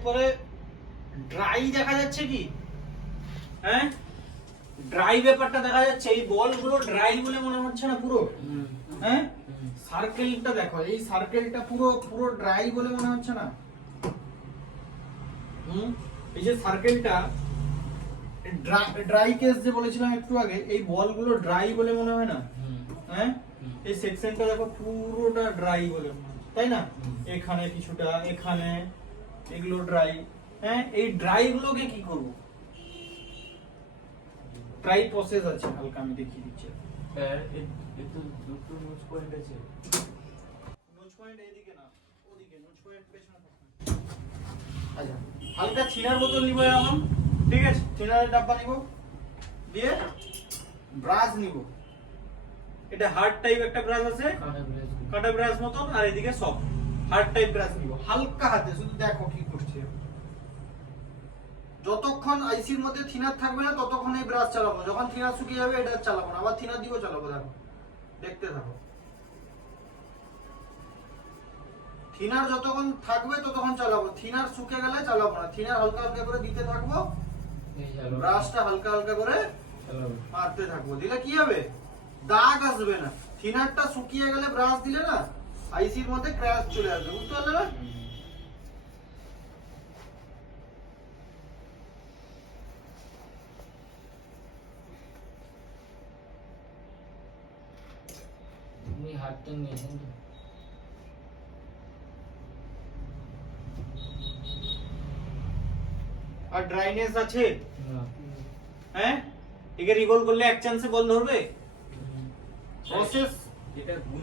এরপরে ড্রাই দেখা যাচ্ছে কি? হ্যাঁ, ড্রাই ব্যাপারটা দেখা যাচ্ছে। এই বলগুলো ড্রাই বলে মনে হচ্ছে না পুরো? হ্যাঁ, সার্কেলটা দেখো, এই সার্কেলটা পুরো পুরো ড্রাই বলে মনে হচ্ছে না? এই যে সার্কেলটা ড্রাই কেস যে বলেছিলাম একটু আগে, এই বলগুলো ড্রাই বলে মনে হয় না? হ্যাঁ, এই সেকশনটা দেখো পুরোটা ড্রাই বলে মনে হয়, তাই না? এখানে কিছুটা, এখানে, এগুলো ড্রাই। হ্যাঁ, এই ড্রাই গুলোকে কি করব? ড্রাই প্রসেস আছে, হালকা আমি দেখিয়ে দিচ্ছি। স্যার এই তো দুটো নোচ পয়েন্ট আছে। নোচ পয়েন্ট এদিকে না, ওদিকে নোচ পয়েন্ট পেছনে থাকে। আচ্ছা, হালকা থিনার বোতল নিব এখন, ঠিক আছে? থিনারের ডাব্বা নিব, দিয়ে ব্রাশ নিব। এটা হার্ড টাইপ একটা ব্রাশ আছে, কাটা ব্রাশ মতন, আর এদিকে সফট হার্ড টাইপ ব্রাশ নিব। হালকা হাতে শুধু দেখো কি করছে। যতক্ষণ আইসির মধ্যে থিনার থাকবে না ততক্ষণ এই ব্রাশ চালাবো। যখন থিনার শুকিয়ে যাবে এটা চালাবো না, আবার থিনার দিয়েও চালাবো। দেখো, দেখতে থাকো। থিনার যতক্ষণ থাকবে ততক্ষণ চালাবো, থিনার শুকিয়ে গেলে চালাবো না। থিনার হালকা হালকা করে দিতে থাকবো, ব্রাশটা হালকা হালকা করে মারতে থাকবো। দিলে কি হবে? দাগ আসবে না। থিনারটা শুকিয়ে গেলে ব্রাশ দিলে না আইসির মধ্যে ক্র্যাশ চলে আসবে, বুঝতে পারলে না? তুমি হাতটা নিয়েছেন তো? আর ড্রাইনেস আছে? না। হ্যাঁ, একে রিভলভ করলে এক চান্সে বল ধরবে? প্রসেস এটা গুণ